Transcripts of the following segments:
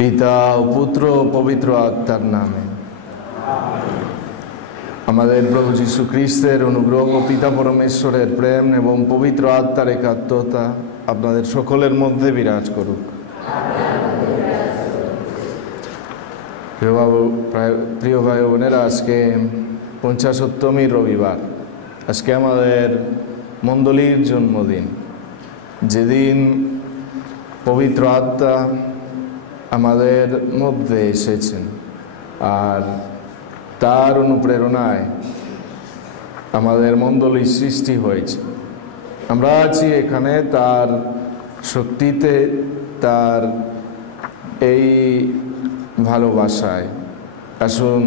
পিতা ও পুত্র ও পবিত্র আত্মার নামে। আমাদের প্রভু যীশু খ্রিস্টের অনুগ্রহ, পিতা পরমেশ্বরের প্রেম এবং পবিত্র আত্মার একাত্মতা আপনাদের সকলের মধ্যে বিরাজ করুক। প্রিয় ভাই বোনেরা, আজকে ৫০তম রবিবার। আজকে আমাদের মণ্ডলীর জন্মদিন, যেদিন পবিত্র আত্মা আমাদের মধ্যে এসেছেন আর তার অনুপ্রেরণায় আমাদের মণ্ডলী সৃষ্টি হয়েছে। আমরা আছি এখানে তার শক্তিতে, তার এই ভালোবাসায়। আসুন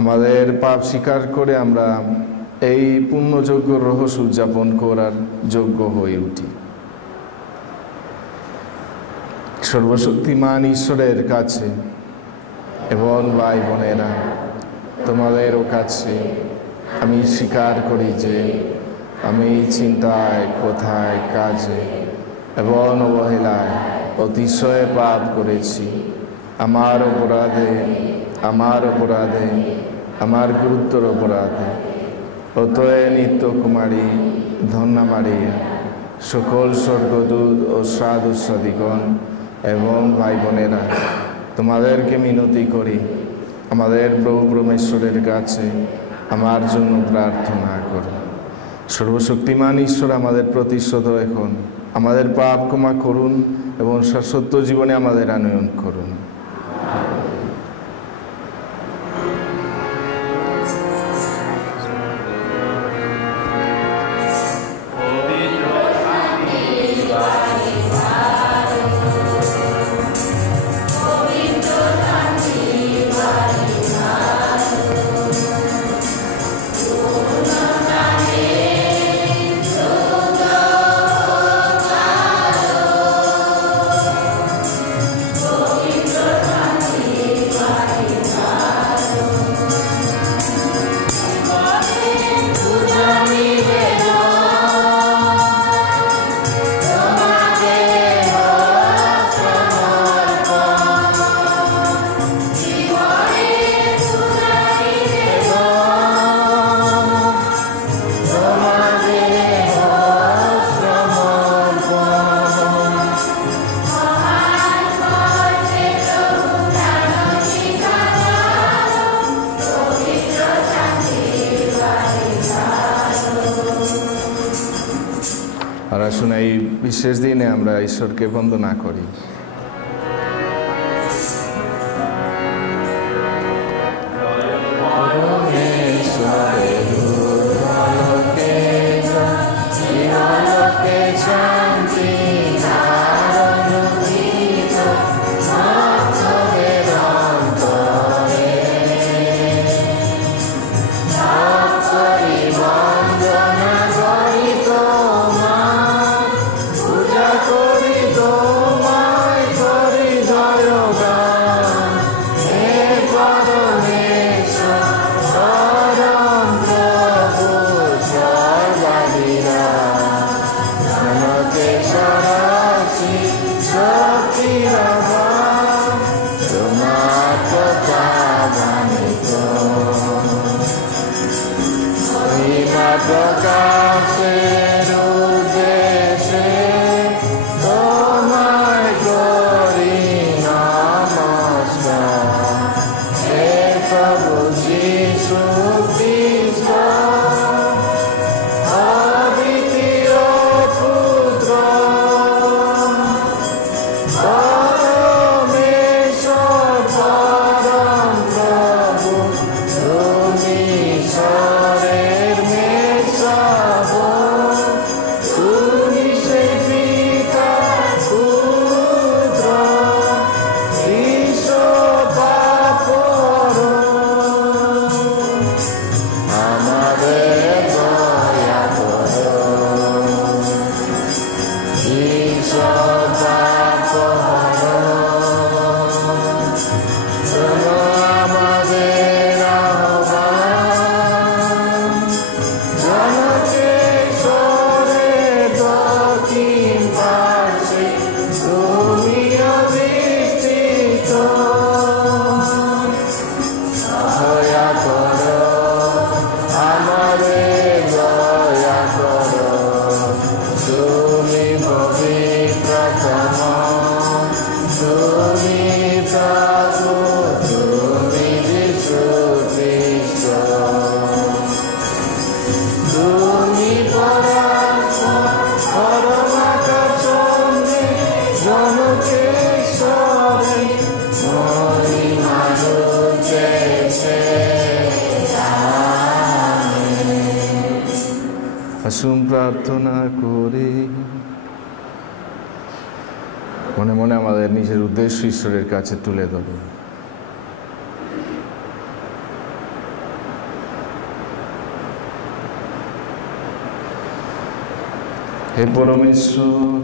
আমাদের পাপ স্বীকার করে আমরা এই পুণ্যযজ্ঞ রহস্য উদযাপন করার যোগ্য হয়ে উঠি। সর্বশক্তিমান ঈশ্বরের কাছে এবং ভাই বোনেরা, তোমাদেরও কাছে আমি স্বীকার করি যে আমি চিন্তায়, কথায়, কাজে এবং অবহেলায় অতিশয় পাপ করেছি। আমার অপরাধে, আমার গুরুত্বর অপরাধে। অতএব নিত্য কুমারী, ধন্যা মারিয়া, সকল স্বর্গদূত ও সাধু সাধিগণ এবং ভাই বোনেরা, তোমাদেরকে মিনতি করি আমাদের প্রভু পরমেশ্বরের কাছে আমার জন্য প্রার্থনা করো। সর্বশক্তিমান ঈশ্বর আমাদের প্রতি সদয় হন, আমাদের পাপ ক্ষমা করুন এবং শাশ্বত জীবনে আমাদের আনয়ন করুন। আর আসুন এই বিশেষ দিনে আমরা ঈশ্বরকে বন্দনা করি। Toma প্রার্থনা করি। মনে মনে আমাদের নিজের উদ্দেশ্য ঈশ্বরের কাছে তুলে ধরব। হে পরমেশ্বর,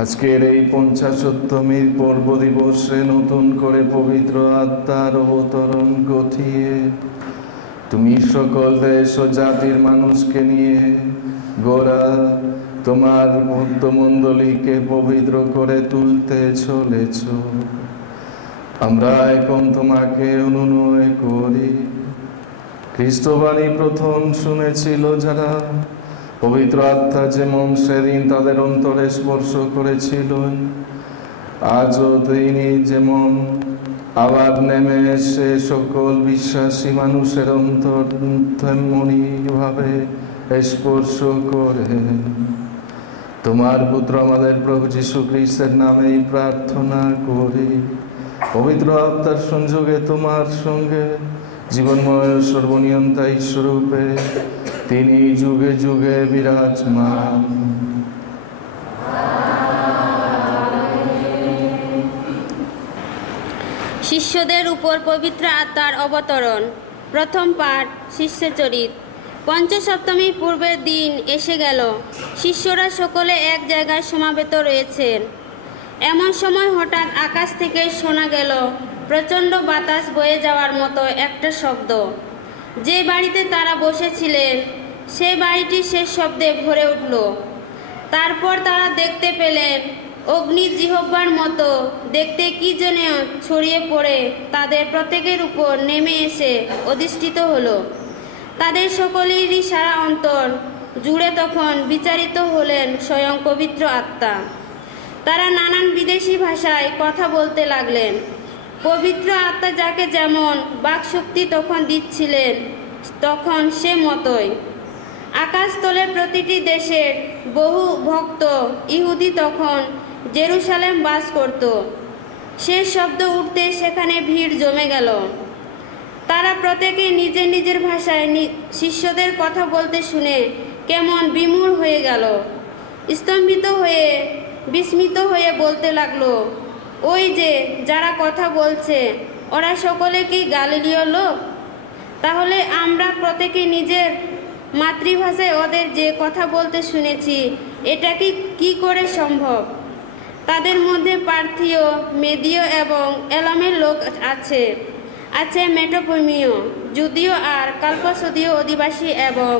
আজকের এই ৫০তমীর পর্ব দিবসে নতুন করে পবিত্র আত্মার অবতরণ ঘটিয়ে তুমি সকল দেশ ও জাতির মানুষকে নিয়ে গোড়া তোমার ভক্তমণ্ডলীকে পবিত্র করে তুলতে চলেছ। আমরা এখন তোমাকে অনুনয় করি। খ্রিস্টবাণী প্রথম শুনেছিল যারা, পবিত্র আত্মা যেমন সেদিন তাদের অন্তরে স্পর্শ করেছিলেন, আজও তিনি যেমন আবার নেমে এসে সকল বিশ্বাসী মানুষের অন্তর তেমনিভাবে স্পর্শ করেন। তোমার পুত্র আমাদের প্রভু যীশু খ্রিস্টের নামেই প্রার্থনা করি। পবিত্র আত্মার সংযোগে তোমার সঙ্গে জীবনময় সর্বনিয়ন্তা ঈশ্বরূপে তিনি যুগে যুগে বিরাজমান। শিষ্যদের উপর পবিত্র আত্মার অবতরণ। প্রথম পাঠ, শিষ্যচরিত। পঞ্চসপ্তমীর পূর্বের দিন এসে গেল। শিষ্যরা সকলে এক জায়গায় সমাবেত রয়েছেন। এমন সময় হঠাৎ আকাশ থেকে শোনা গেল প্রচণ্ড বাতাস বয়ে যাওয়ার মতো একটা শব্দ। যে বাড়িতে তারা বসেছিলেন সেই বাড়িটি সে শব্দে ভরে উঠল। তারপর তারা দেখতে পেলেন অগ্নি জিহ্বার মতো দেখতে কি যেন ছড়িয়ে পড়ে তাদের প্রত্যেকের উপর নেমে এসে অধিষ্ঠিত হলো। তাদের সকলেরই সারা অন্তর জুড়ে তখন বিচারিত হলেন স্বয়ং পবিত্র আত্মা। তারা নানান বিদেশি ভাষায় কথা বলতে লাগলেন। পবিত্র আত্মা যাকে যেমন বাকশক্তি তখন দিচ্ছিলেন তখন সে মতোই আকাশতলে প্রতিটি দেশের বহু ভক্ত ইহুদি তখন জেরুসালেম বাস করত। সে শব্দ উঠতে সেখানে ভিড় জমে গেল। তারা প্রত্যেকে নিজের নিজের ভাষায় শিষ্যদের কথা বলতে শুনে কেমন বিমূঢ় হয়ে গেল। স্তম্ভিত হয়ে বিস্মিত হয়ে বলতে লাগলো, ওই যে যারা কথা বলছে ওরা সকলে কি গালিলীয় লোক? তাহলে আমরা প্রত্যেকে নিজের মাতৃভাষায় ওদের যে কথা বলতে শুনেছি এটা কি করে সম্ভব? তাদের মধ্যে পার্থীয়, মেদীয় এবং এলামের লোক আছে, মেটোপমিয়, যুদীয় আর কাল্পসদীয় অধিবাসী এবং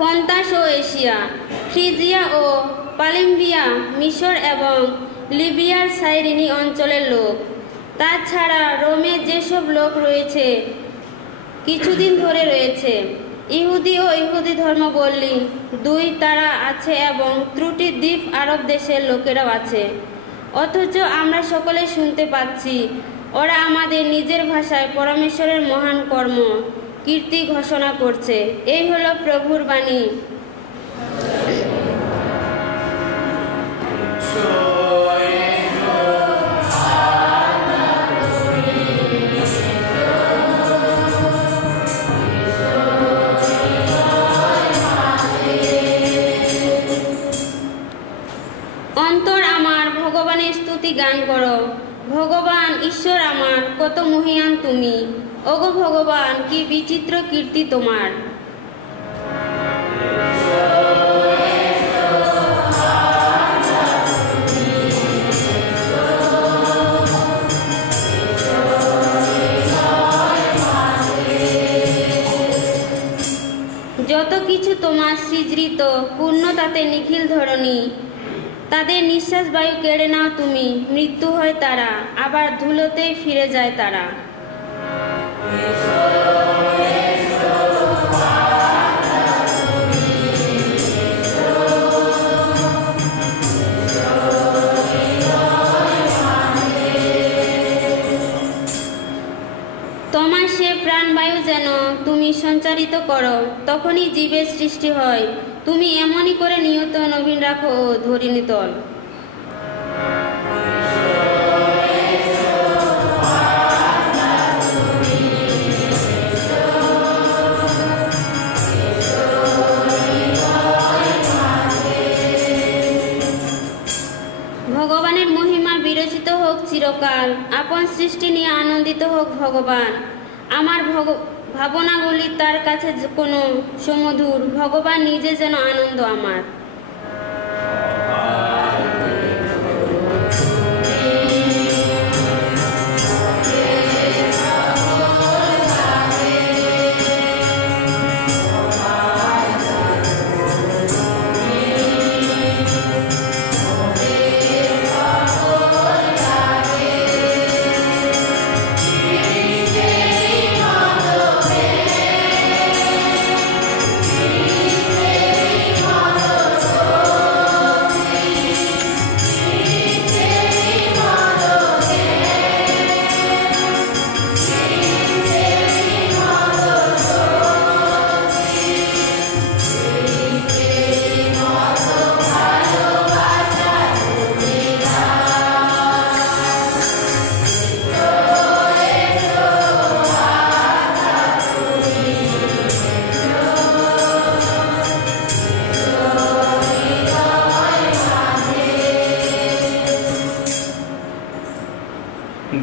পন্তাস ও এশিয়া, ফ্রিজিয়া ও পালিম্বিয়া, মিশর এবং লিবিয়ার সাইরিনি অঞ্চলের লোক। তাছাড়া রোমে যেসব লোক রয়েছে কিছুদিন ধরে রয়েছে, ইহুদি ও ইহুদি ধর্মাবলম্বী দুই তারা আছে এবং ত্রুটি দ্বীপ আরব দেশের লোকেরাও আছে। অথচ আমরা সকলে শুনতে পাচ্ছি ওরা আমাদের নিজের ভাষায় পরমেশ্বরের মহান কর্ম কীর্তি ঘোষণা করছে। এই হলো প্রভুর বাণী। অন্তর আমার ভগবানের স্তুতি গান করো। ভগবান ঈশ্বর আমার কত মহিয়ান তুমি। ওগো ভগবান, কি বিচিত্র কীর্তি তোমার। যত কিছু তোমার সৃজিত পূর্ণ তাতে নিখিল ধরণী। তাদের নিঃশ্বাস বায়ু কেড়ে নাও তুমি, মৃত্যু হয় তারা, আবার ধুলোতেই ফিরে যায় তারা। তোমার সে প্রাণবায়ু যেন তুমি সঞ্চারিত করো, তখনই জীবের সৃষ্টি হয়। তুমি এমনই করে নিয়ত নবীন রাখো ও ধরিণী তল। ভগবানের মহিমা বিরচিত হোক চিরকাল। আপন সৃষ্টি নিয়ে আনন্দিত হোক ভগবান। আমার ভাবনাগুলি তার কাছে কোনো সুমধুর, ভগবান নিজে যেন আনন্দ আমার।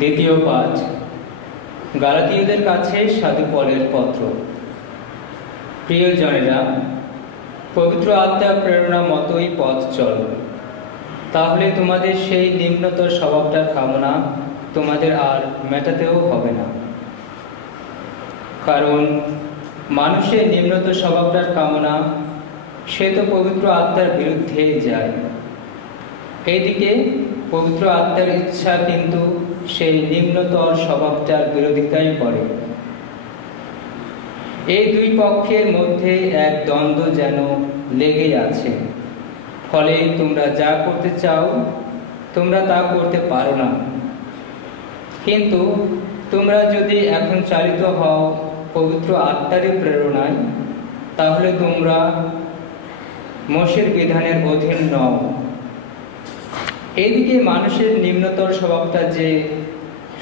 দ্বিতীয় পাঠ, গালাতীয়দের কাছে সাধু পলের পত্র। প্রিয়জনেরা, পবিত্র আত্মার প্রেরণা মতোই পথ চলো, তাহলে তোমাদের সেই নিম্নতর স্বভাবটার কামনা তোমাদের আর মেটাতেও হবে না। কারণ মানুষের নিম্নতর স্বভাবটার কামনা সে তো পবিত্র আত্মার বিরুদ্ধে যায়। এইদিকে পবিত্র আত্মার ইচ্ছা কিন্তু সেই নিম্নতর স্বভাবটার বিরোধিতাই করে। এই দুই পক্ষের মধ্যে এক দ্বন্দ্ব যেন লেগেই আছে। ফলে তোমরা যা করতে চাও তোমরা তা করতে পারো না। কিন্তু তোমরা যদি এখন চালিত হও পবিত্র আত্মারই প্রেরণায়, তাহলে তোমরা মোশের বিধানের অধীন নও। এইদিকে মানুষের নিম্নতর স্বভাবটা যে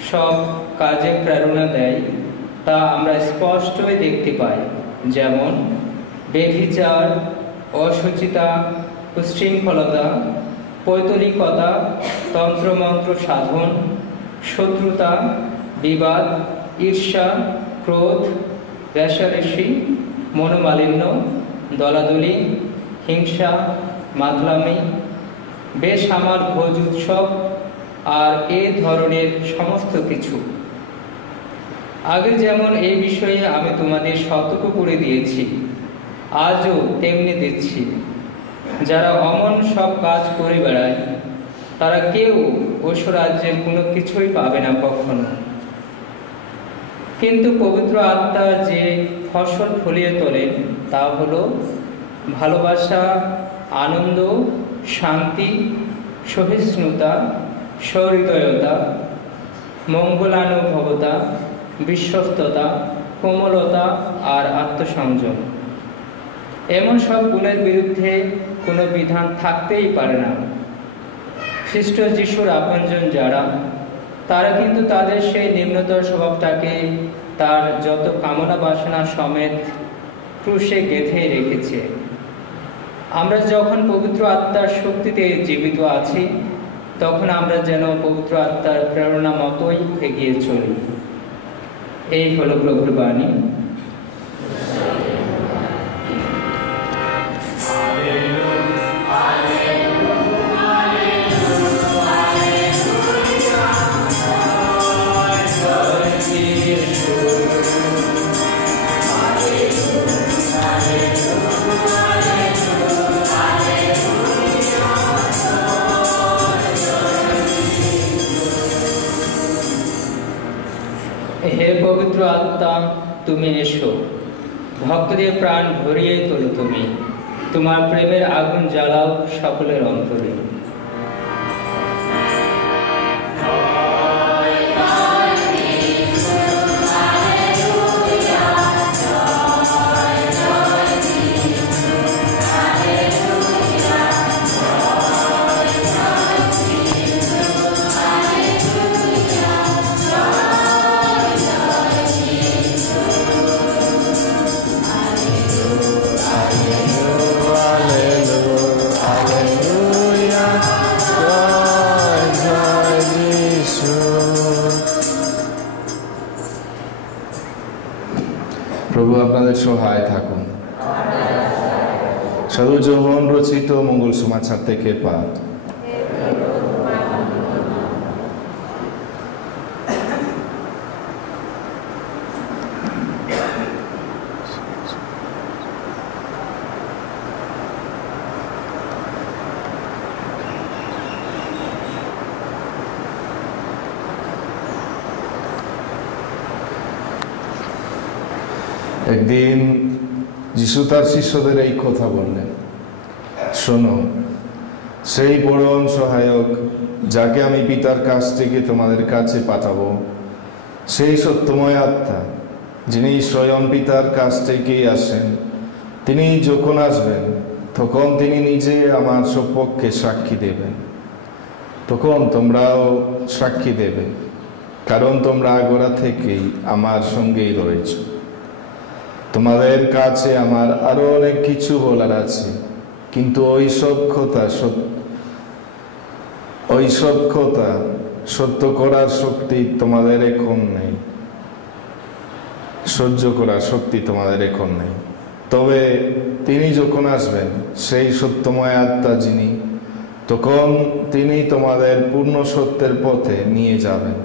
সব কাজে প্রেরণা দেয় তা আমরা স্পষ্টই দেখতে পাই। যেমন ব্যভিচার, অশুচিতা, উচ্ছৃঙ্খলতা, পৈতলিকতা, তন্ত্রমন্ত্র সাধন, শত্রুতা, বিবাদ, ঈর্ষা, ক্রোধ, রেষারেষি, মনোমালিন্য, দলাদলি, হিংসা, মাতলামি, বেসামার ভোজ উৎসব আর এ ধরনের সমস্ত কিছু। আগে যেমন এই বিষয়ে আমি তোমাদের সতর্ক করে দিয়েছি, আজও তেমনি দিচ্ছি। যারা অমন সব কাজ করে বেড়ায় তারা কেউ ঐশ্বরাজ্যের কোনো কিছুই পাবে না কখনো। কিন্তু পবিত্র আত্মা যে ফসল ফলিয়ে তোলেন তা হলো ভালোবাসা, আনন্দ, শান্তি, সহিষ্ণুতা, সহৃদয়তা, মঙ্গলানুভবতা, বিশ্বস্ততা, কোমলতা আর আত্মসংযম। এমন সব গুণের বিরুদ্ধে কোনো বিধান থাকতেই পারে না। খ্রিস্ট যিশুর আপনজন যারা, তারা কিন্তু তাদের সেই নিম্নতর স্বভাবটাকে তার যত কামনা বাসনা সমেত ক্রুশে গেঁথে রেখেছে। আমরা যখন পবিত্র আত্মার শক্তিতে জীবিত আছি তখন আমরা যেন পবিত্র আত্মার প্রেরণা মতোই এগিয়ে চলি। এই হলো প্রভুর বাণী। হে পবিত্র আত্মা, তুমি এসো, ভক্তদের প্রাণ ভরিয়ে তোলো। তুমি তোমার প্রেমের আগুন জ্বালাও সকলের অন্তরে। Hallelujah. আমাদের সহায় থাকুন। সাধু যোহন রচিত মঙ্গল সমাচার থেকে পাঠ। একদিন যিশু তার শিষ্যদের এই কথা বললেন, শোনো, সেই পরম সহায়ক যাকে আমি পিতার কাছ থেকে তোমাদের কাছে পাঠাবো, সেই সত্যময় আত্মা, যিনি স্বয়ং পিতার কাছ থেকেই আসেন, তিনি যখন আসবেন তখন তিনি নিজে আমার সপক্ষে সাক্ষী দেবেন। তখন তোমরাও সাক্ষী দেবে, কারণ তোমরা আগোড়া থেকেই আমার সঙ্গেই রয়েছ। তোমাদের কাছে আমার আরো অনেক কিছু বলার আছে, কিন্তু ওইসব কথা সত্য করার শক্তি তোমাদের এখন নেই, সহ্য করার শক্তি তোমাদের এখন নেই। তবে তিনি যখন আসবেন, সেই সত্যময় আত্মা যিনি, তখন তিনি তোমাদের পূর্ণ সত্যের পথে নিয়ে যাবেন।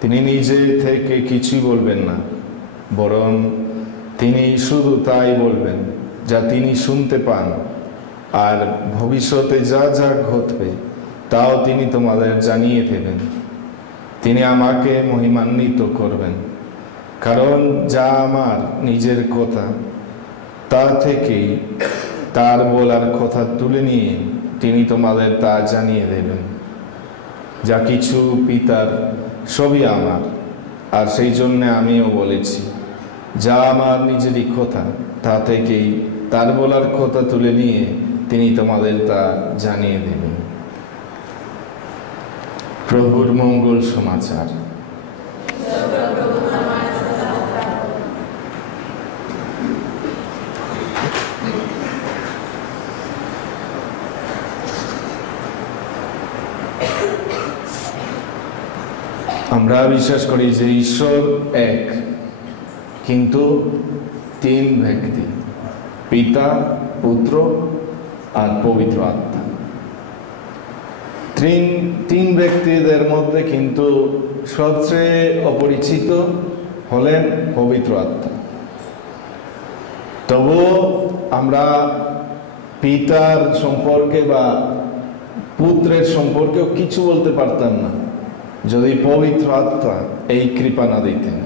তিনি নিজে থেকে কিছুই বলবেন না, বরং তিনি শুধু তাই বলবেন যা তিনি শুনতে পান, আর ভবিষ্যতে যা যা ঘটবে তাও তিনি তোমাদের জানিয়ে দেবেন। তিনি আমাকে মহিমান্বিত করবেন, কারণ যা আমার নিজের কথা তা থেকেই তার বলার কথা তুলে নিয়ে তিনি তোমাদের তা জানিয়ে দেবেন। যা কিছু পিতার সবই আমার, আর সেই জন্য আমিও বলেছি, যা আমার নিজেরই কথা তা থেকেই তার বলার কথা তুলে নিয়ে তিনি তোমাদের তা জানিয়ে দেবেন। প্রভুর মঙ্গল সমাচার। আমরা বিশ্বাস করি যে ঈশ্বর এক, কিন্তু তিন ব্যক্তি, পিতা, পুত্র আর পবিত্র আত্মা। তিন ব্যক্তিদের মধ্যে কিন্তু সবচেয়ে অপরিচিত হলেন পবিত্র আত্মা। তবুও আমরা পিতার সম্পর্কে বা পুত্রের সম্পর্কেও কিছু বলতে পারতাম না যদি পবিত্র আত্মা এই কৃপা না দিতেন।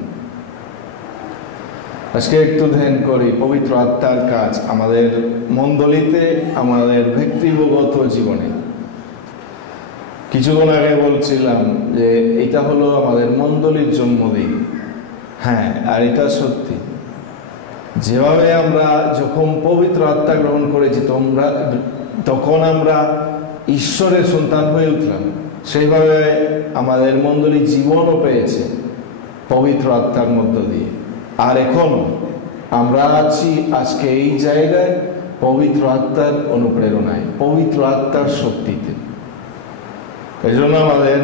আজকে একটু ধ্যান করি পবিত্র আত্মার কাজ আমাদের মণ্ডলীতে, আমাদের ব্যক্তিগত জীবনে। কিছুক্ষণ আগে বলছিলাম যে এটা হলো আমাদের মণ্ডলীর জন্মদিন। হ্যাঁ, আর এটা সত্যি। যেভাবে আমরা যখন পবিত্র আত্মা গ্রহণ করেছি তখন আমরা ঈশ্বরের সন্তান হয়ে উঠলাম, সেইভাবে আমাদের মণ্ডলী জীবনও পেয়েছে পবিত্র আত্মার মধ্য দিয়ে। আর এখন আমরা আছি আজকে এই জায়গায় পবিত্র আত্মার অনুপ্রেরণায়, পবিত্র আত্মার শক্তিতে। এই জন্য আমাদের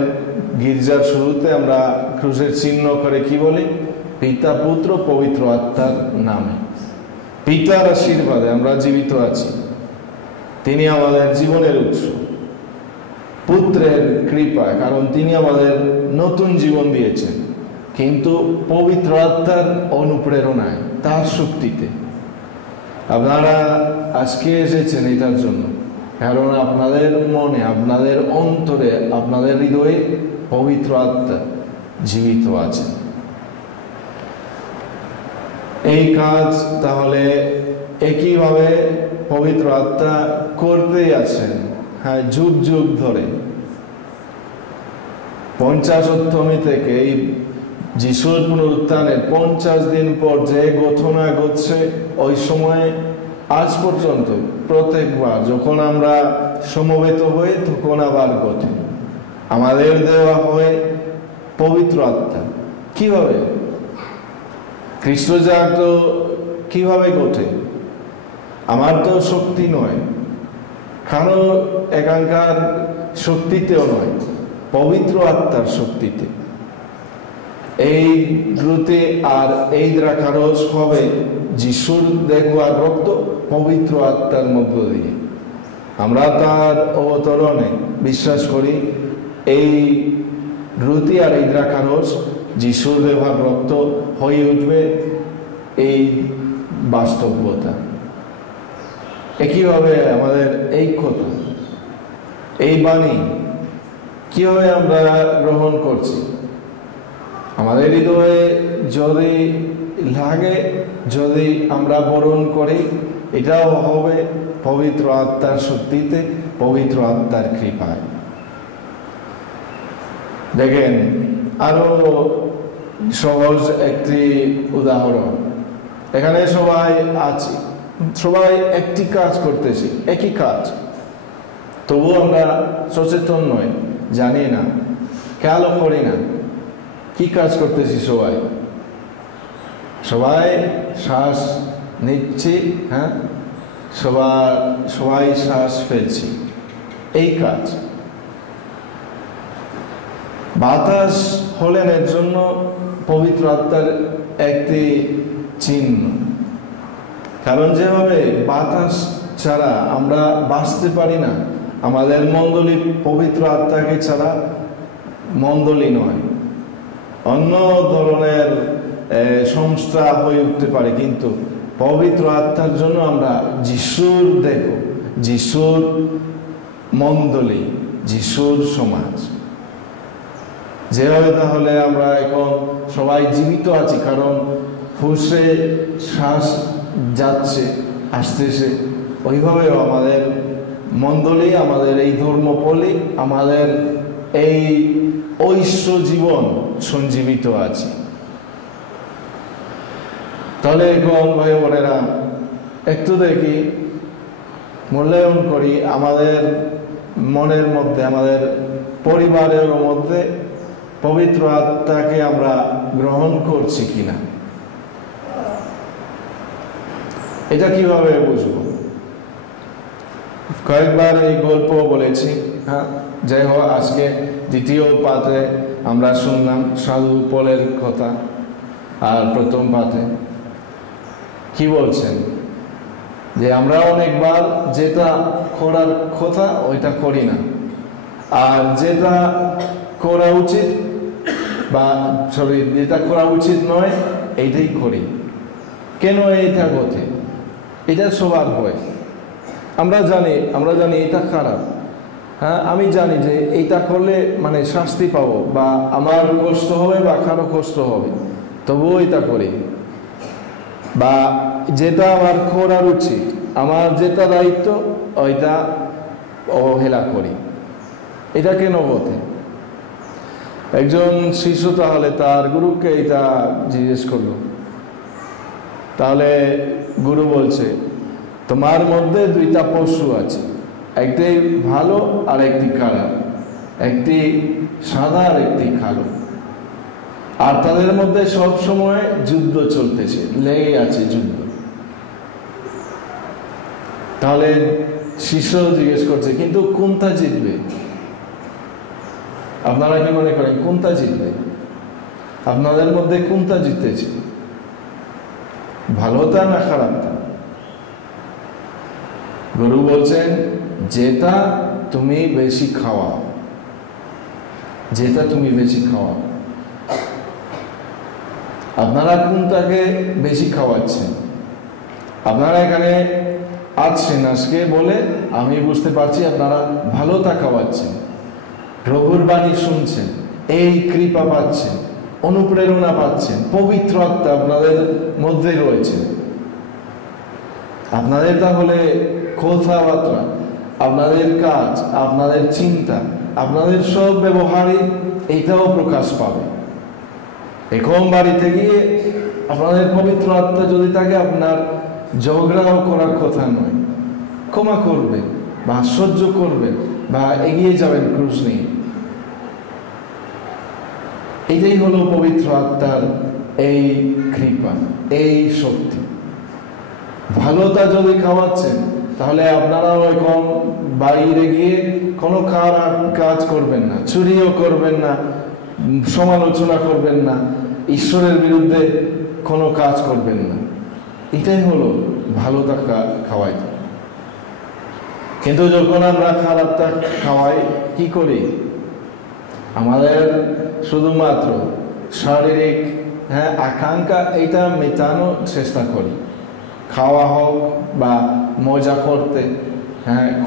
গির্জার শুরুতে আমরা ক্রুশের চিহ্ন করে কি বলি? পিতা, পুত্র, পবিত্র আত্মার নামে। পিতার আশীর্বাদে আমরা জীবিত আছি, তিনি আমাদের জীবনের উৎস। পুত্রের কৃপা, কারণ তিনি আমাদের নতুন জীবন দিয়েছেন, কিন্তু পবিত্র আত্মার অনুপ্রেরণায়, তার শক্তিতে। আপনারা আজকে এসেছেন এটার জন্য, কারণ আপনাদের মনে, আপনাদের অন্তরে, আপনাদের হৃদয়ে পবিত্র আত্মা জীবিত আছেন। এই কাজ তাহলে একইভাবে পবিত্র আত্মা করতেই আছেন, হ্যাঁ, যুগ যুগ ধরে। 50 থেকে এই যিশুর পুনরুত্থানের 50 দিন পর যে ঘটনা ঘটছে, ওই সময় আজ পর্যন্ত প্রত্যেকবার যখন আমরা সমবেত হই তখন আবার ঘটে। আমাদের দেওয়া হয় পবিত্র আত্মা। কিভাবে? খ্রিস্ট জাগ্রত কিভাবে ঘটে? আমার তো শক্তি নয়, কারো একাঙ্কার শক্তিতেও নয়, পবিত্র আত্মার শক্তিতে। এই দ্রুতে আর এই দ্রাক্ষারস হবে যিশুর দেহ আর রক্ত পবিত্র আত্মার মধ্য দিয়ে। আমরা তার অবতরণে বিশ্বাস করি। এই রুটি আর এই দ্রাক্ষারস যিশুর দেহ আর রক্ত হয়ে উঠবে এই বাস্তবতা। একইভাবে আমাদের এই কথা, এই বাণী কিভাবে আমরা গ্রহণ করছি? আমাদের হৃদয়ে যদি লাগে, যদি আমরা বরণ করি, এটাও হবে পবিত্র আত্মার শক্তিতে, পবিত্র আত্মার কৃপায়। দেখেন আরো সহজ একটি উদাহরণ। এখানে সবাই আছি, সবাই একটি কাজ করতেছি, একই কাজ, তবু আমরা সচেতন নই, জানি না, খেয়াল করি না কি কাজ করতেছি। সবাই শ্বাস নিচ্ছি, হ্যাঁ, সবাই শ্বাস ফেলছি, এই কাজ। বাতাস হলেন এর জন্য পবিত্র আত্মার একটি চিহ্ন। কারণ যেভাবে বাতাস ছাড়া আমরা বাঁচতে পারি না, আমাদের মণ্ডলী পবিত্র আত্মাকে ছাড়া মণ্ডলী নয়, অন্য ধরনের সংস্থা হয়ে উঠতে পারে, কিন্তু পবিত্র আত্মার জন্য আমরা যিশুর দেহ, যিশুর মণ্ডলী, যিশুর সমাজ। যেভাবে তাহলে আমরা এখন সবাই জীবিত আছি, কারণ ফুসে শ্বাস যাচ্ছে, আসতেছে, ওইভাবেও আমাদের মণ্ডলী, আমাদের এই ধর্মপল্লী, আমাদের এই ঐশ্ব জীবন সঞ্জীবিত আছে। তাহলে এখন ভাই বোনেরা একটু দেখি, মূল্যায়ন করি আমাদের মনের মধ্যে, আমাদের পরিবারের মধ্যে পবিত্র আত্মাকে আমরা গ্রহণ করছি কিনা। এটা কিভাবে বুঝবো? কয়েকবার এই গল্প বলেছি, হ্যাঁ, যাই হোক আজকে দ্বিতীয় পাঠে আমরা শুনলাম সাধু পলের কথা, আর প্রথম পাঠে কি বলছেন যে আমরা অনেকবার যেটা করার কথা ওইটা করি না, আর যেটা করা উচিত যেটা করা উচিত নয় এইটাই করি। কেন এইটা ঘটে? এটা সবার হয়। আমরা জানি এটা খারাপ, হ্যাঁ, আমি জানি যে এইটা করলে মানে শাস্তি পাবো, বা আমার কষ্ট হবে বা কারো কষ্ট হবে, তবুও এটা করি। বা যেটা আমার করার উচিত, আমার যেটা দায়িত্ব, ওইটা অবহেলা করি। এটা কেন ঘটে? একজন শিষ্য তাহলে তার গুরুকে এটা জিজ্ঞেস করলো। তাহলে গুরু বলছে, তোমার মধ্যে দুইটা পশু আছে, একটি ভালো আর একটি খারাপ, একটি সাদা আর একটি কালো, আর তাদের মধ্যে সব সময় যুদ্ধ চলতেছে, লেগে আছে যুদ্ধ। তাহলে শিষ্য জিজ্ঞেস করছে, কিন্তু কোনটা জিতবে? আপনারা কি মনে করেন কোনটা জিতবে? আপনাদের মধ্যে কোনটা জিতেছে, ভালোটা না খারাপটা? গুরু বলছেন, যেটা তুমি বেশি খাওয়াও, যেটা তুমি বেশি খাওয়াও। আপনারা কোনটাকে বেশি খাওয়াচ্ছেন? আপনারা এখানে আছেন আজকে বলে আমি বুঝতে পারছি আপনারা ভালোটা খাওয়াচ্ছেন, প্রভুর বাণী শুনছেন, এই কৃপা পাচ্ছেন, অনুপ্রেরণা পাচ্ছেন, পবিত্র আত্মা আপনাদের মধ্যে রয়েছে। আপনাদের তাহলে কথাবার্তা, আপনাদের কাজ, আপনাদের চিন্তা, আপনাদের সব ব্যবহারে এটাও প্রকাশ পাবে। এখন বাড়িতে গিয়ে আপনাদের পবিত্র আত্মা যদি থাকে, আপনার ঝগড়াও করার কথা নয়, ক্ষমা করবেন বা সহ্য করবেন বা এগিয়ে যাবেন ক্রুশ নিয়ে। এটাই হলো পবিত্র আত্মার এই কৃপা, এই শক্তি। ভালোটা যদি খাওয়াচ্ছেন, তাহলে আপনারাও এখন বাইরে গিয়ে কোনো খারাপ কাজ করবেন না, চুরিও করবেন না, সমালোচনা করবেন না, ঈশ্বরের বিরুদ্ধে কোনো কাজ করবেন না। এটাই হলো ভালো টাকা খাওয়াই। কিন্তু যখন আমরা খারাপটা খাওয়াই কি করি? আমাদের শুধুমাত্র শারীরিক আকাঙ্ক্ষা এটা মেটানোর চেষ্টা করি, খাওয়া হোক বা মজা করতে,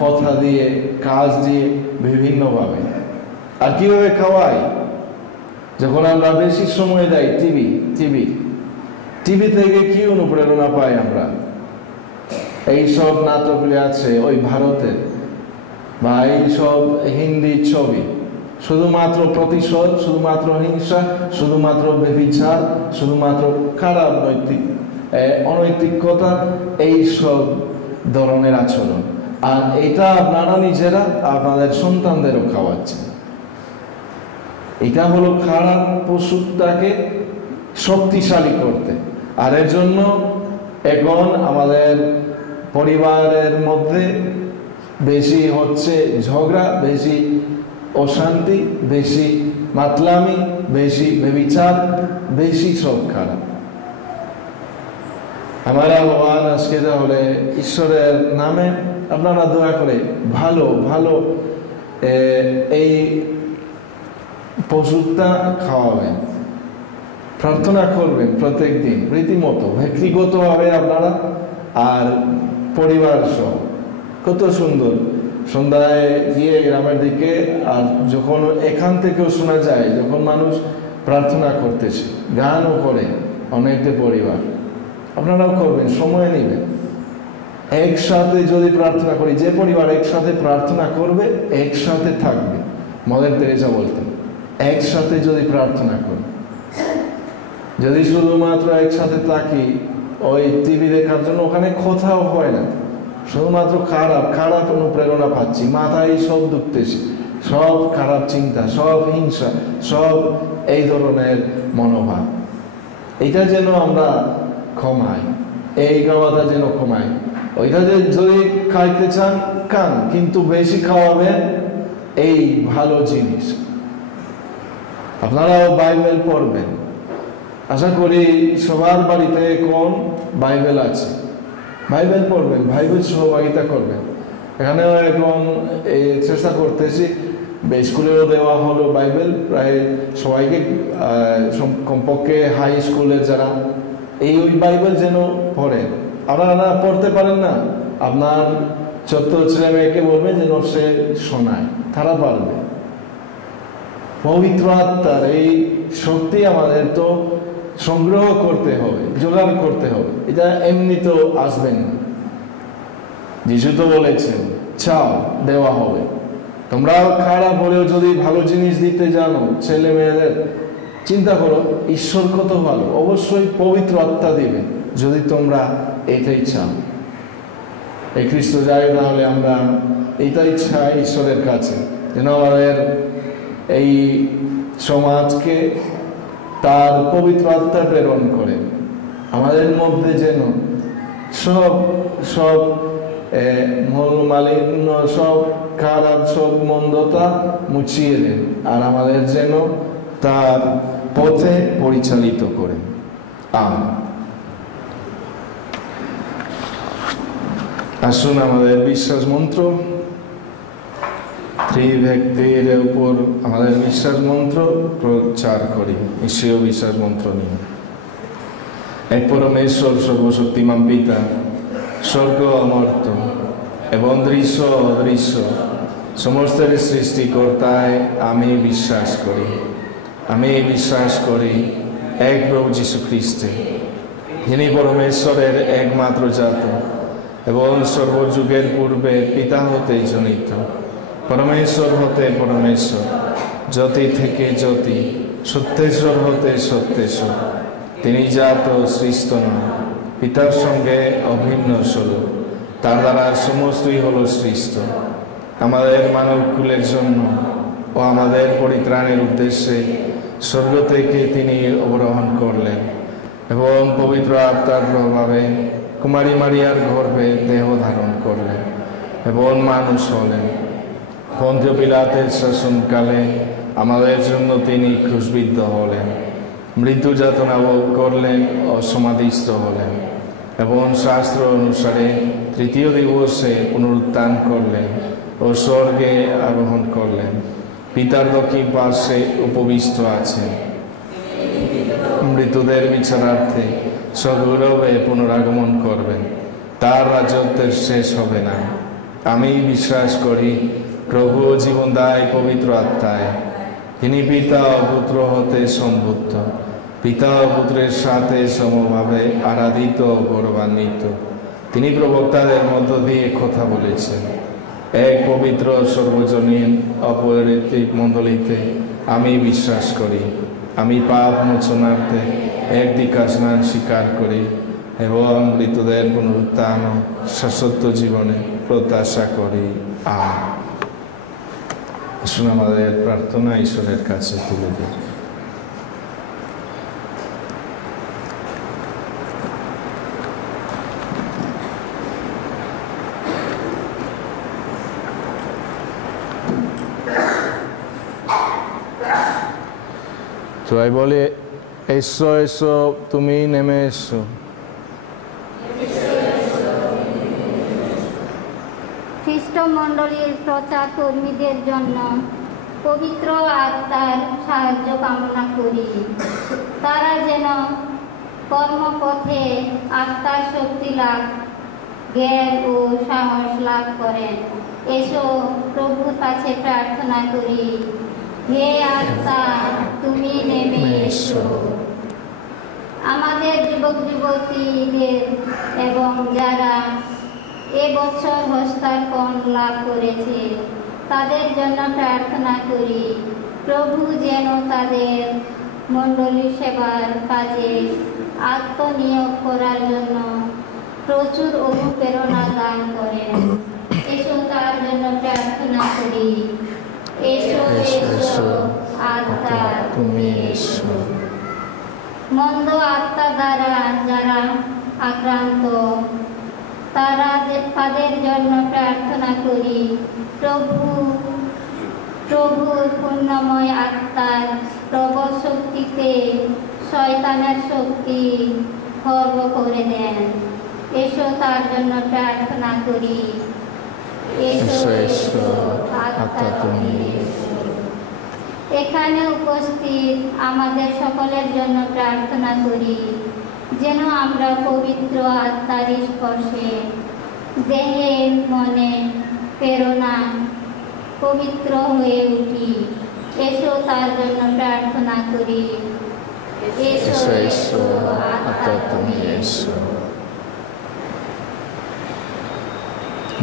কথা দিয়ে, কাজ দিয়ে, বিভিন্নভাবে। আর কিভাবে খাওয়াই? যখন আমরা বেশি সময় দেই টিভি থেকে কি অনুপ্রেরণা পাই আমরা? এইসব নাটকগুলি আছে ওই ভারতের বা এইসব হিন্দি ছবি, শুধুমাত্র প্রতিশোধ, শুধুমাত্র হিংসা, শুধুমাত্র ব্যভিচার, শুধুমাত্র খারাপ অনৈতিকতা, এইসব ধরনের আচরণ। আর এটা আপনারা নিজেরা আপনাদের সন্তানদেরও খাওয়াচ্ছেন। এটা হলো খারাপ পশুটাকে শক্তিশালী করতে। আর এর জন্য এখন আমাদের পরিবারের মধ্যে বেশি হচ্ছে ঝগড়া, বেশি অশান্তি, বেশি মাতলামি, বেশি ব্যভিচার, বেশি সব খারাপ। আমার আহ্বান আজকে তাহলে ঈশ্বরের নামে আপনারা দয়া করে ভালো ভালো এই পশুটা খাওয়াবেন, প্রার্থনা করবেন প্রত্যেক দিন রীতিমতো, ব্যক্তিগতভাবে আপনারা আর পরিবার সহ। কত সুন্দর সন্ধ্যায় গিয়ে গ্রামের দিকে, আর যখন এখান থেকেও শোনা যায় যখন মানুষ প্রার্থনা করতেছে, গানও করে অনেকটা পরিবার, আপনারাও করবেন, সময় নেবেন। একসাথে যদি প্রার্থনা করি, যে পরিবার একসাথে প্রার্থনা করবে একসাথে থাকবে। মাদার তেরেসা বলতেন একসাথে যদি প্রার্থনা করি। যদি শুধুমাত্র একসাথে থাকি ওই টিভি দেখার জন্য, ওখানে কোথাও হয় না, শুধুমাত্র খারাপ অনুপ্রেরণা পাচ্ছি, মাথায় সব ঢুকতেছে, সব খারাপ চিন্তা, সব হিংসা, সব এই ধরনের মনোভাব। এটা যেন আমরা কমাই, এই খাওয়াটা যেন কমাই। ওইটা যদি খাইতে চান খান, কিন্তু বেশি খাওয়াবেন এই ভালো জিনিস। আপনারাও বাইবেল পড়বেন। আশা করি সবার বাড়িতে কোন বাইবেল আছে, বাইবেল পড়বেন, বাইবেল সহভাগিতা করবেন। এখানেও এখন চেষ্টা করতেছি, স্কুলেও দেওয়া হলো বাইবেল প্রায় সবাইকে, কমপক্ষে হাই স্কুলের যারা ওই বাইবেল যেন পড়েন। আপনারা পড়তে পারেন না, আপনার ছোট্ট ছেলে মেয়েকে বলবেন যেন সে শোনায়, তারা পারবে। পবিত্র আত্মার এই শক্তি আমাদের তো সংগ্রহ করতে হবে, জোগাড় করতে হবে, এটা এমনি তো আসবেন না। যিশু তো বলেছেন চাও দেওয়া হবে। তোমরাও খারাপ হলেও যদি ভালো জিনিস দিতে জানো ছেলে মেয়েদের, চিন্তা করো ঈশ্বর কত ভালো, অবশ্যই পবিত্র আত্মা দিবে যদি তোমরা এটাই চাও। এই খ্রিস্ট যাই, তাহলে আমরা এটাই চাই ঈশ্বরের কাছে, যেন আমাদের এই সমাজকে তার পবিত্র আত্মা প্রেরণ করে, আমাদের মধ্যে যেন সব মালিন্য, সব খারাপ, সব মন্দতা মুছিয়ে দেন, আর আমাদের যেন তার পথে পরিচালিত করেন। আমিন। আসুন আমাদের বিশ্বাস মন্ত্র, ত্রিব্যক্তির উপর আমাদের বিশ্বাস মন্ত্র প্রচার করি। ঈশ্বরীয় বিশ্বাস মন্ত্র নিয়ে। এক পরমেশ্বর সর্বশক্তিমান পিতা, স্বর্গ অমর্ত্য এবং দৃশ্য অদৃশ্য সমস্তের সৃষ্টিকর্তায় আমি বিশ্বাস করি এক প্রভু যীশু খ্রিস্টে, যিনি পরমেশ্বরের একমাত্র জাত এবং সর্বযুগের পূর্বে পিতা হতে জনিত, পরমেশ্বর হতে পরমেশ্বর, জ্যোতি থেকে জ্যোতি, সত্যেশ্বর হতে সত্যেশ্বর। তিনি জাত সৃষ্ট নন, পিতার সঙ্গে অভিন্ন স্বরূপ, তার দ্বারা সমস্তই হলো সৃষ্ট। আমাদের মানব কুলের জন্য ও আমাদের পরিত্রাণের উদ্দেশ্যে স্বর্গ থেকে তিনি অবরোহণ করলেন এবং পবিত্র আত্মার প্রভাবে কুমারী মারিয়ার গর্ভে দেহ ধারণ করলেন এবং মানুষ হলেন। পন্তীয় পিলাতের শাসনকালে আমাদের জন্য তিনি ক্রুশবিদ্ধ হলেন, মৃত্যু যাতনা ভোগ করলেন ও সমাধিস্থ হলেন, এবং শাস্ত্র অনুসারে তৃতীয় দিবসে পুনরুত্থান করলেন ও স্বর্গে আরোহণ করলেন, পিতার দক্ষিণ পার্শ্বে উপবিষ্ট আছেন, মৃতদের বিচারার্থে সগৌরবে পুনরাগমন করবেন, তার রাজত্বের শেষ হবে না। আমি বিশ্বাস করি প্রভু জীবনদায় পবিত্র আত্মায়, তিনি পিতা ও পুত্র হতে সম্বুদ্ধ, পিতা ও পুত্রের সাথে সমভাবে আরাধিত ও গৌরবান্বিত। তিনি প্রবক্তাদের মধ্য দিয়ে কথা বলেছেন। এক পবিত্র সর্বজনীন অপরিত্রিক মণ্ডলীতে আমি বিশ্বাস করি। আমি পাপ মোচনার্থে এক দীক্ষাস্নান স্বীকার করি এবং মৃতদের পুনরুত্থান ও শাশ্বত জীবনে প্রত্যাশা করি। আমেন। আসুন আমাদের প্রার্থনা ঈশ্বরের কাছে তুলে দিই। সবাই বলে, এসো এসো, তুমি নেমে এসো। খ্রিস্টমণ্ডলীর প্রচার কর্মীদের জন্য পবিত্র আত্মার সাহায্য কামনা করি। তারা যেন কর্মপথে আত্মার শক্তি লাভ, জ্ঞান ও সাহস লাভ করেন। এসো প্রভুর কাছে প্রার্থনা করি। হে আত্মা, তুমি নেমে এসো। আমাদের যুবক যুবতীদের এবং যারা এবছর হস্তার্পণ লাভ করেছে তাদের জন্য প্রার্থনা করি। প্রভু যেন তাদের মণ্ডলী সেবার কাজে আত্মনিয়োগ করার জন্য প্রচুর অনুপ্রেরণা দান করেন। এসো তার জন্য প্রার্থনা করি। এসো এসো আত্মা, তুমি এসো। মন্দ আত্মা দ্বারা যারা আক্রান্ত তাদের জন্য প্রার্থনা করি। প্রভুর পূর্ণময় আত্মার প্রবল শক্তিতে শয়তানের শক্তি খর্ব করে দেন। এসো তার জন্য প্রার্থনা করি। এসো এসো আত্মা, তুমি এসো। এখানে উপস্থিত আমাদের সকলের জন্য প্রার্থনা করি যেন আমরা পবিত্র আত্মার স্পর্শে দেহে মনে প্রেরণা পবিত্র হয়ে উঠি। এসো তার জন্য প্রার্থনা করি। এসো এসো আত্মা, তুমি এসো।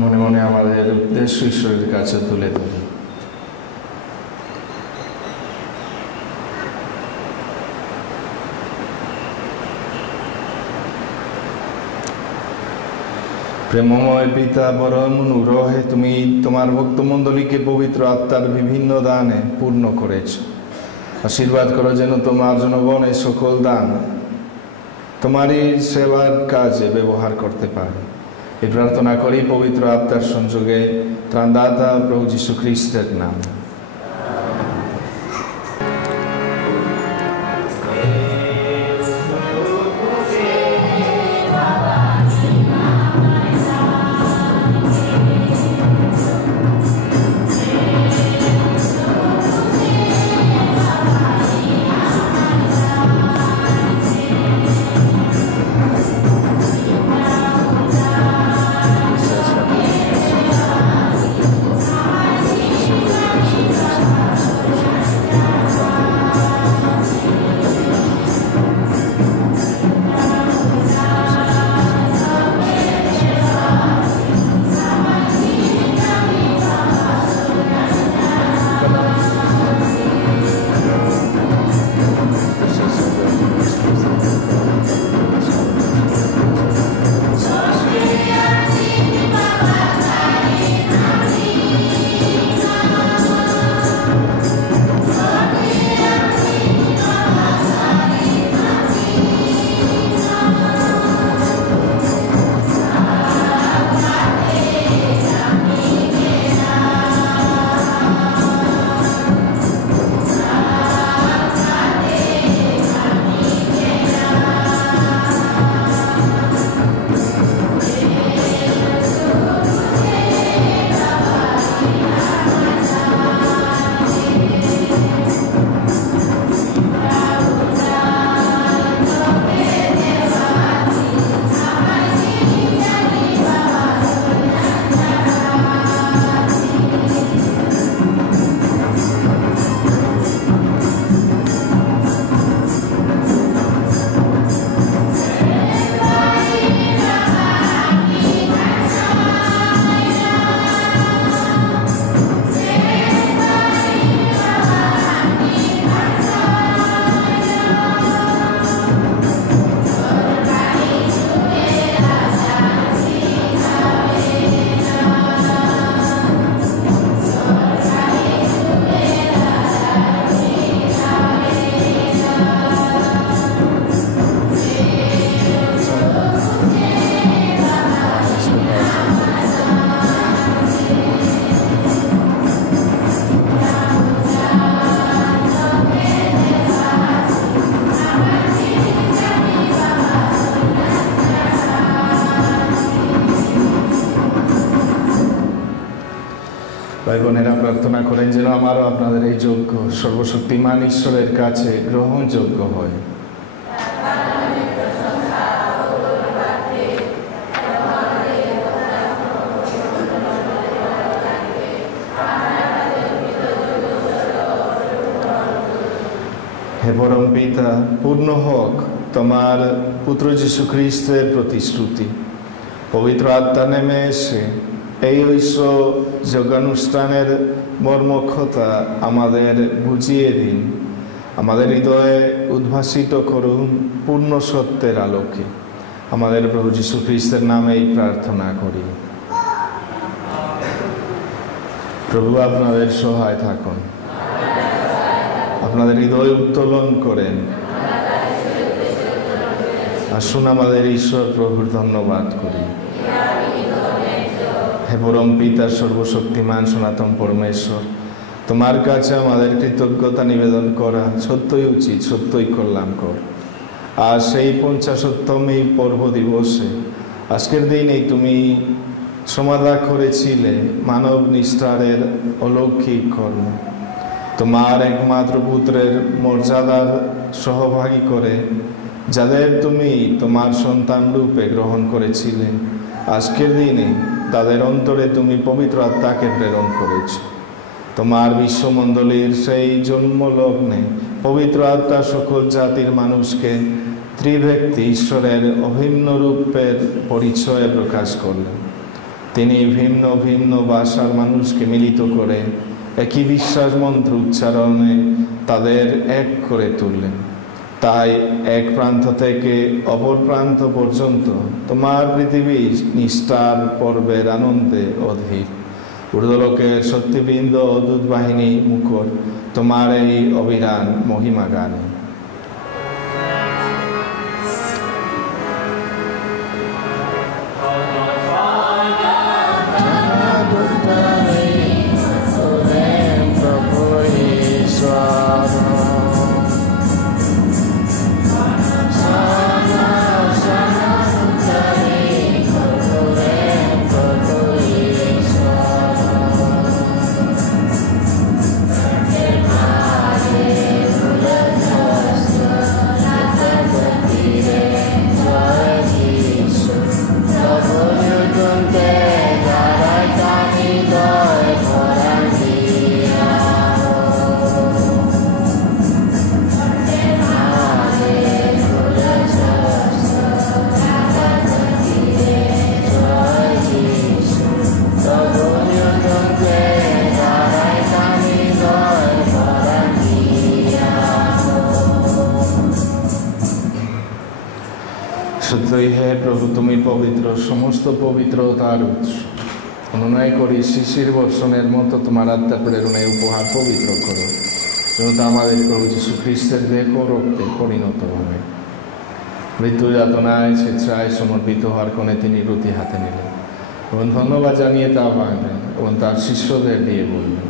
মনে মনে আমাদের উদ্দেশ্য ঈশ্বরের কাছে তুলে ধরি। প্রেমময় পিতা, পরম অনুগ্রহে তুমি তোমার ভক্তমণ্ডলীকে পবিত্র আত্মার বিভিন্ন দানে পূর্ণ করেছ। আশীর্বাদ করো যেন তোমার জনগণ এই সকল দান তোমারই সেবার কাজে ব্যবহার করতে পারে। এই প্রার্থনা করি পবিত্র আত্মার সংযোগে ত্রাণদাতা প্রভু যীশু খ্রিস্টের নামে। প্রার্থনা করেন যেন আমারও আপনাদের এই যজ্ঞ সর্বশক্তিমান ঈশ্বরের কাছে গ্রহণযোগ্য হয়। হে পরম পিতা, পূর্ণ হোক তোমার পুত্র যীশু খ্রিস্টের প্রতিশ্রুতি। পবিত্র আত্মা নেমে এসে এই ঐশ্ব যোগানুষ্ঠানের মর্মক্ষতা আমাদের বুঝিয়ে দিন। আমাদের হৃদয়ে উদ্ভাসিত করুন পূর্ণ সত্যের আলোকে। আমাদের প্রভু যীশু খ্রিস্টের নামেই প্রার্থনা করি। প্রভু আপনাদের সহায় থাকুন, আপনাদের হৃদয় উত্তোলন করেন। আসুন আমাদের ঈশ্বর প্রভুর ধন্যবাদ করি। হে পরম পিতা, সর্বশক্তিমান সনাতন পরমেশ্বর, তোমার কাছে আমাদের কৃতজ্ঞতা নিবেদন করা সত্যই উচিত, সত্যই কল্যাণকর। আর সেই ৫০তম পর্ব দিবসে আজকের দিনেই তুমি সমাধা করেছিলে মানব নিষ্ঠারের অলৌকিক কর্ম। তোমার একমাত্র পুত্রের মর্যাদার সহভাগী করে যাদের তুমি তোমার সন্তান রূপে গ্রহণ করেছিলে, আজকের দিনে তাদের অন্তরে তুমি পবিত্র আত্মাকে প্রেরণ করেছ। তোমার বিশ্বমণ্ডলীর সেই জন্মলগ্নে পবিত্র আত্মা সকল জাতির মানুষকে ত্রিব্যক্তি ঈশ্বরের অভিন্ন রূপের পরিচয়ে প্রকাশ করলেন। তিনি ভিন্ন ভিন্ন ভাষার মানুষকে মিলিত করে একই বিশ্বাস মন্ত্র উচ্চারণে তাদের এক করে তুললেন। তাই এক প্রান্ত থেকে অপর প্রান্ত পর্যন্ত তোমার পৃথিবী নিষ্ঠার পর্বের আনন্দে অধীর। ঊর্ধ্বলোকের শক্তিবৃন্দ ও দূত বাহিনী মুখর তোমার এই অবিরাম মহিমা গানে। সত্যই হে প্রভু, তুমি পবিত্র, সমস্ত পবিত্রতার উৎস। অনুনয় করি শিশির বর্ষণের মতো তোমার আত্মার প্রেরণায় উপহার পবিত্র করো, যেন তা আমাদের প্রভু যীশু খ্রিস্টের দেহ ও রক্তে পরিণত হবে। মৃত্যু যাতনায় স্বেচ্ছায় সমর্পিত হওয়ার কোণে তিনি রুটি হাতে নিলেন এবং ধন্যবাদ জানিয়ে তা ভাঙলেন এবং তার শিষ্যদের দিয়ে বললেন,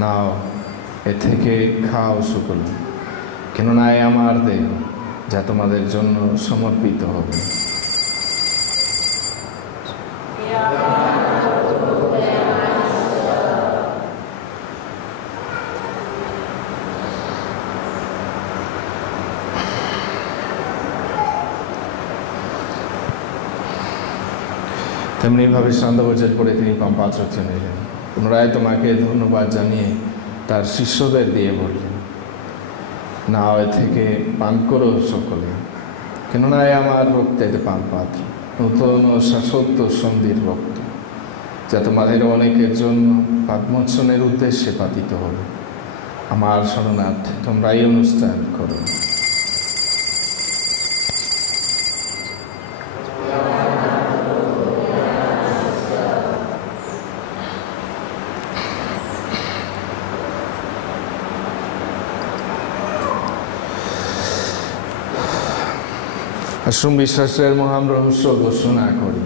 নাও, এ থেকে খাও সকলে, কেননা এ আমার দেহ যা তোমাদের জন্য সমর্পিত হবে। তেমনিভাবে সন্ধ্যাভোজের পরে তিনি পাম্পাচর্চে নিলেন, পুনরায় তোমাকে ধন্যবাদ জানিয়ে তার শিষ্যদের দিয়ে বললেন, নাও, এ থেকে পান করো সকলে, কেননা আমার রক্তের পান পাত্র, নূতন ও শাশ্বত সন্ধির রক্ত, যা তোমাদের অনেকের জন্য পাপমোচনের উদ্দেশ্যে পাতিত হবে। আমার শরণার্থে তোমরা এই অনুষ্ঠান করো। আসুন বিশ্বাসের মহান রহস্য ঘোষণা করি।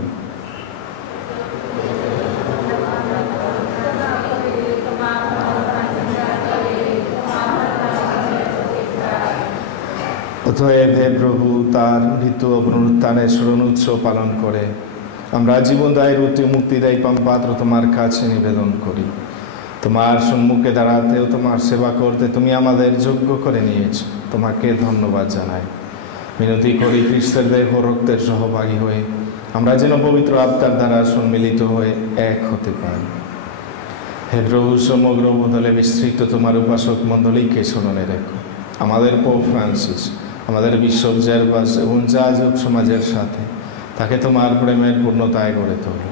অতএব হে প্রভু, তার মৃত্যু ও পুনরুত্থানের স্মরণ উৎসব পালন করে আমরা জীবনদায়ী রুটি মুক্তিদায়ী পান পাত্র তোমার কাছে নিবেদন করি। তোমার সম্মুখে দাঁড়াতেও তোমার সেবা করতে তুমি আমাদের যোগ্য করে নিয়েছ। তোমাকে ধন্যবাদ জানাই। মিনতি করি খ্রিস্টের দেহ রক্তের সহভাগী হয়ে আমরা যেন পবিত্র আত্মার দ্বারা সম্মিলিত হয়ে এক হতে পারি। হে প্রভু, সমগ্র বদলে বিস্তৃত তোমার উপাসক মণ্ডলীকে স্মরণে রেখো। আমাদের পোপ ফ্রান্সিস, আমাদের বিশপ জেরবাস এবং যাজক সমাজের সাথে তাকে তোমার প্রেমের পূর্ণতায় গড়ে তোলো।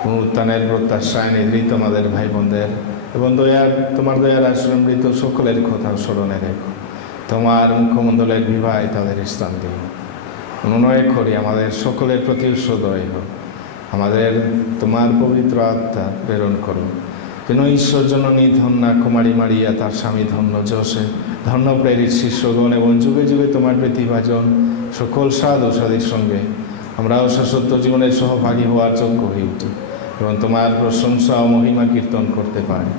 পুনরুত্থানের প্রত্যাশায় নিদ্রিত আমাদের ভাই বোনদের এবং তোমার দয়ার আশ্রমৃত সকলের কথা স্মরণে রেখো। তোমার মুখমণ্ডলের বিবাহে তাদের স্থান দিও। অনুনয় করি আমাদের সকলের প্রতি সদয় হোক। আমাদের তোমার পবিত্র আত্মা প্রেরণ করো, যেন ঈশ্বর জননী ধন্যা কুমারী মারিয়া, তার স্বামী ধন্য যোসেফ, ধন্য প্রেরিত শিষ্যগণ এবং যুগে যুগে তোমার প্রতিভাজন সকল সাধু সাধীর সঙ্গে আমরাও শাশ্বত জীবনের সহভাগী হওয়ার যোগ্য হয়ে উঠি এবং তোমার প্রশংসা ও মহিমা কীর্তন করতে পারি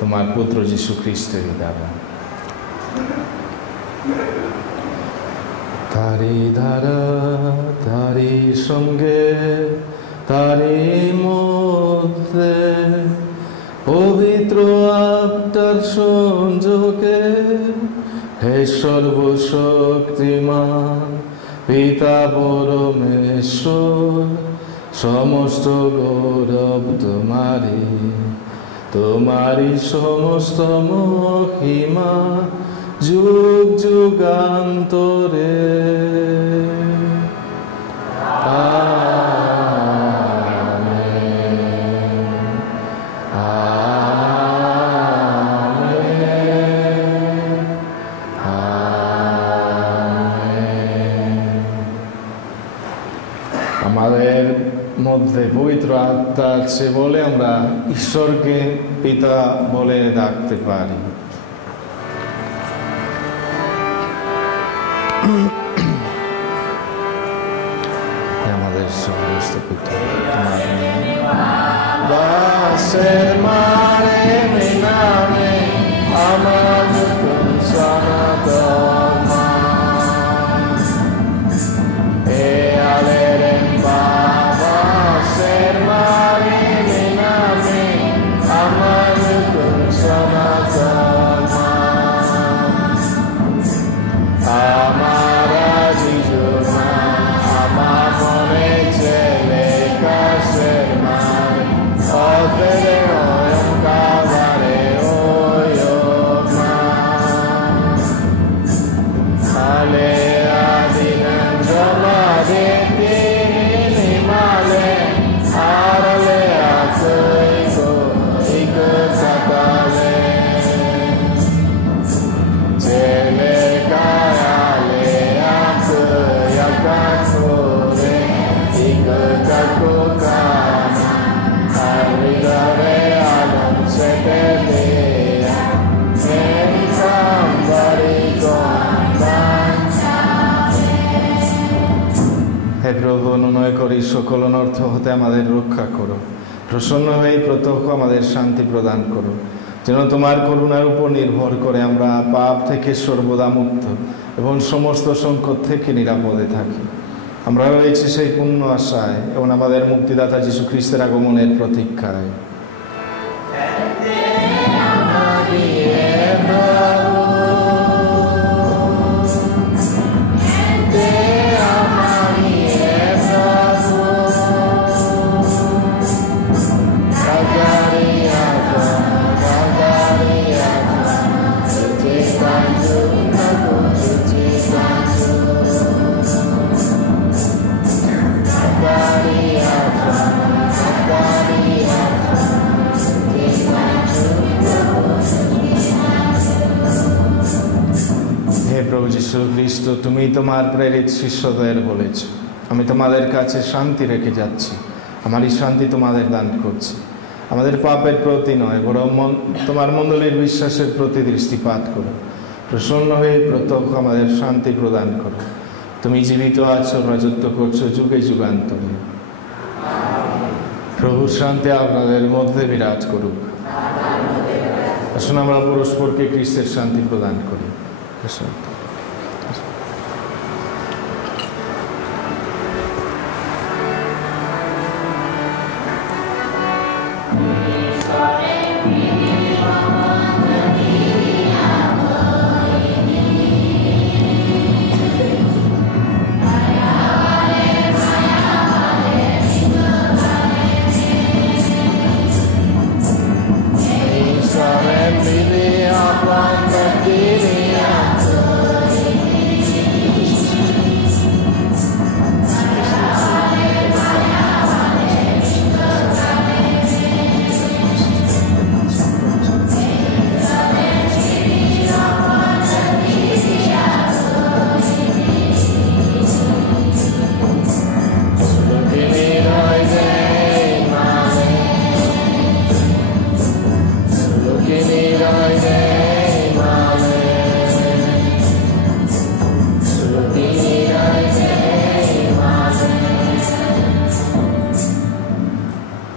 তোমার পুত্র যীশু খ্রিস্টের দ্বারা। তারি ধারা, তারি সঙ্গে, তারি মধ্যে পবিত্র আত্মার সংযোগে হে সর্বশক্তিমান পিতা পরমেশ্বর, সমস্ত গৌরব তোমারি, তোমারি সমস্ত মহিমা যুগ যুগান্তরে। আমাদের মধ্যে পবিত্র আত্মা আছে বলে আমরা ঈশ্বরকে পিতা বলে ডাকতে পারি। আমাদের সমস্ত পিতা বাসের মারে নামে আমার সনাতমা এ আলের বাসের মারে নামে আমার সনাতমা আমার জীবন আমার মনে ছেলে কাশের মান অতরে কাবারে আলে আদিন জমা দে মালে আরলে আসইকো ইক সকালে ছেলে কায়ালে আকাশে ইক কাকো কানা আরিগারে আলম সেতে দে হে প্রভু, অনুনয় করি সকল অনর্থ হতে আমাদের রক্ষা করো। প্রসন্ন হয়ে প্রত্যক্ষ আমাদের শান্তি প্রদান করো, যেন তোমার করুণার উপর নির্ভর করে আমরা পাপ থেকে সর্বদা মুক্ত এবং সমস্ত সংকট থেকে নিরাপদে থাকি। আমরা রয়েছি সেই পূর্ণ আশায় এবং আমাদের মুক্তিদাতা যীশু খ্রিস্টের আগমনের প্রতীক্ষায়। প্রভু যীশু খ্রিস্ট, তুমি তোমার প্রেরিত শিষ্যদের বলেছ, আমি তোমাদের কাছে শান্তি রেখে যাচ্ছি, আমারই শান্তি তোমাদের দান করছি। আমাদের পাপের প্রতি নয়, বরং তোমার মণ্ডলীর বিশ্বাসের প্রতি দৃষ্টিপাত করো। প্রসন্ন হয়ে প্রত্যক্ষ আমাদের শান্তি প্রদান করো। তুমি জীবিত আছো, রাজত্ব করছো যুগে যুগান্তরে। প্রভুর শান্তি আপনাদের মধ্যে বিরাজ করুক। আসুন আমরা পরস্পরকে খ্রিস্টের শান্তি প্রদান করি। Sorry.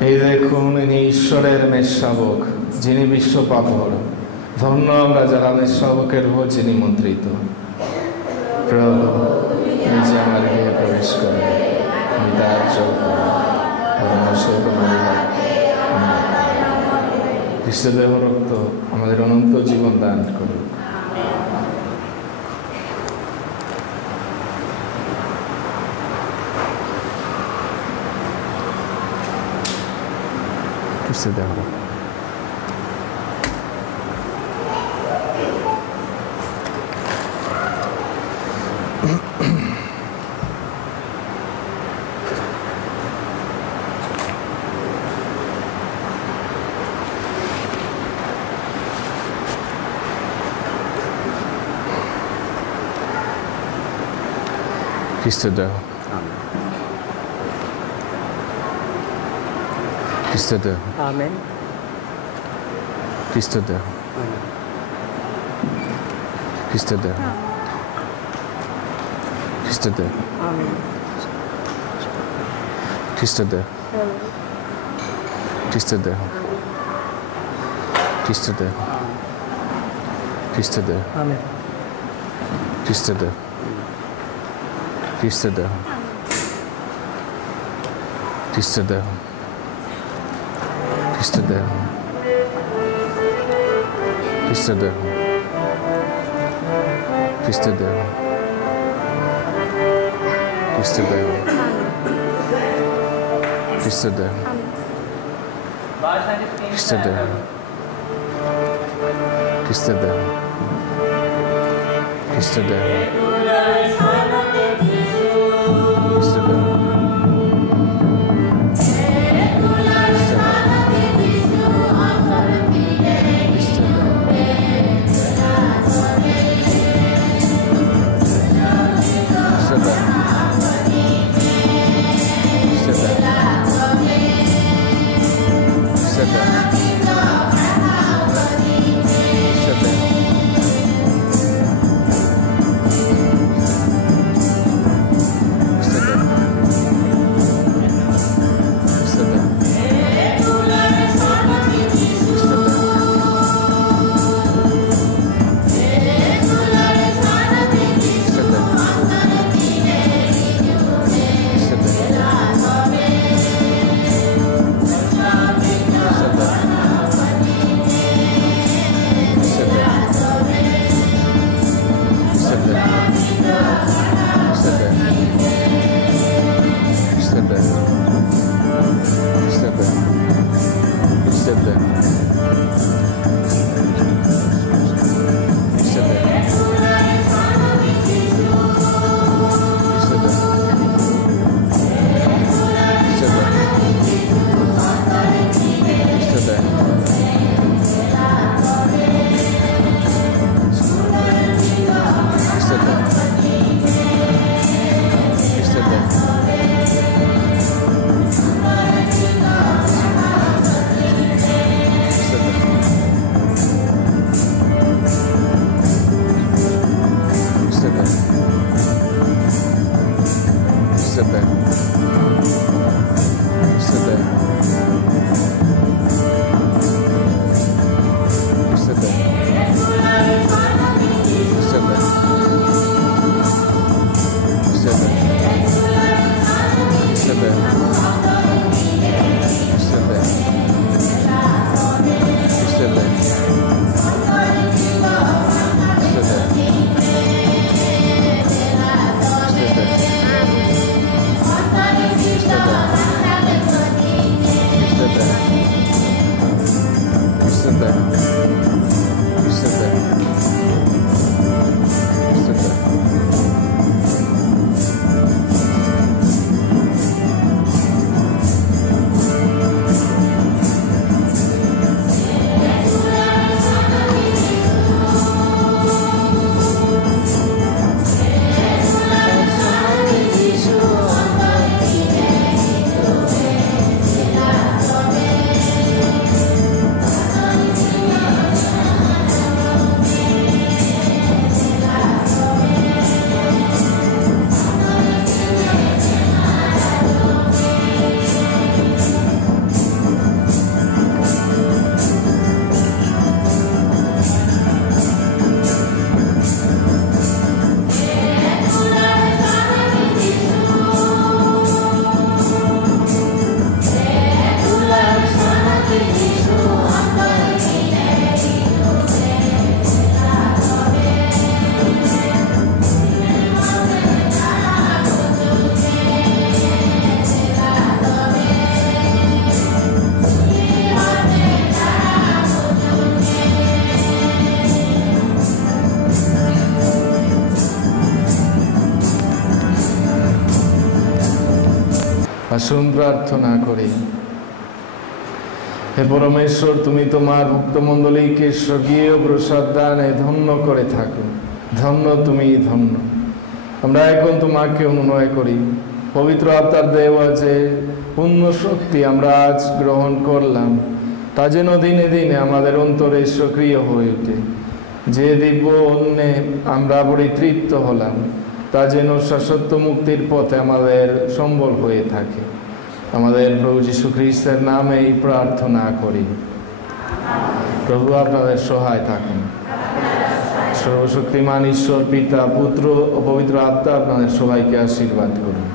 এই দেখুন ইনি ঈশ্বরের মেষশাবক, যিনি বিশ্ব পাপর। ধন্য আমরা যারা মেষশাবকের ভোজ যিনি মন্ত্রিত। প্রভু নিজে আমার গৃহে প্রবেশ করে, আমি তার যোগ্য খ্রিস্ট দেহ রক্ত আমাদের অনন্ত জীবন দান করুন। খ্রিস্ট দেহ Cristo deu. Cristo deu. Amen. Cristo deu. Cristo deu. Cristo deu. Amen. Cristo deu. Cristo deu. Cristo deu. Cristo deu. Amen. Cristo deu. Cristo deu. Cristo deu. Cristo deu. Cristo deu. Cristo deu. Cristo deu. Cristo deu. Cristo deu. Cristo deu. Cristo deu. আসুন প্রার্থনা করি। হে পরমেশ্বর, তুমি তোমার ভক্তমণ্ডলীকে স্বর্গীয় প্রসাদ দানে ধন্য করে থাকো। ধন্য তুমি, ধন্য। আমরা এখন তোমাকে অনুনয় করি, পবিত্র আত্মার দেওয়া যে পূর্ণ শক্তি আমরা আজ গ্রহণ করলাম, তা যেন দিনে দিনে আমাদের অন্তরে সক্রিয় হয়ে ওঠে। যে দিব্য অন্যে আমরা পরিতৃপ্ত হলাম, তা যেন শাশ্বত মুক্তির পথে আমাদের সম্বল হয়ে থাকে। আমাদের প্রভু যীশু খ্রিস্টের নামেই প্রার্থনা করি। প্রভু আপনাদের সহায় থাকুন। সর্বশক্তিমান ঈশ্বর পিতা, পুত্র ও পবিত্র আত্মা আপনাদের সবাইকে আশীর্বাদ করুন।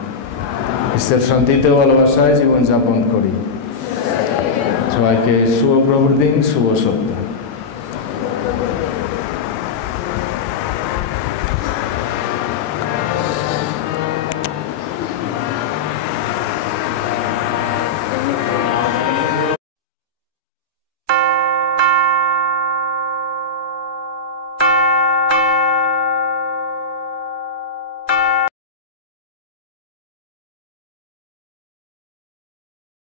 ঈশ্বর শান্তিতে ভালোবাসায় জীবনযাপন করি। সবাইকে শুভ প্রভুর দিন, শুভ সপ্তাহ।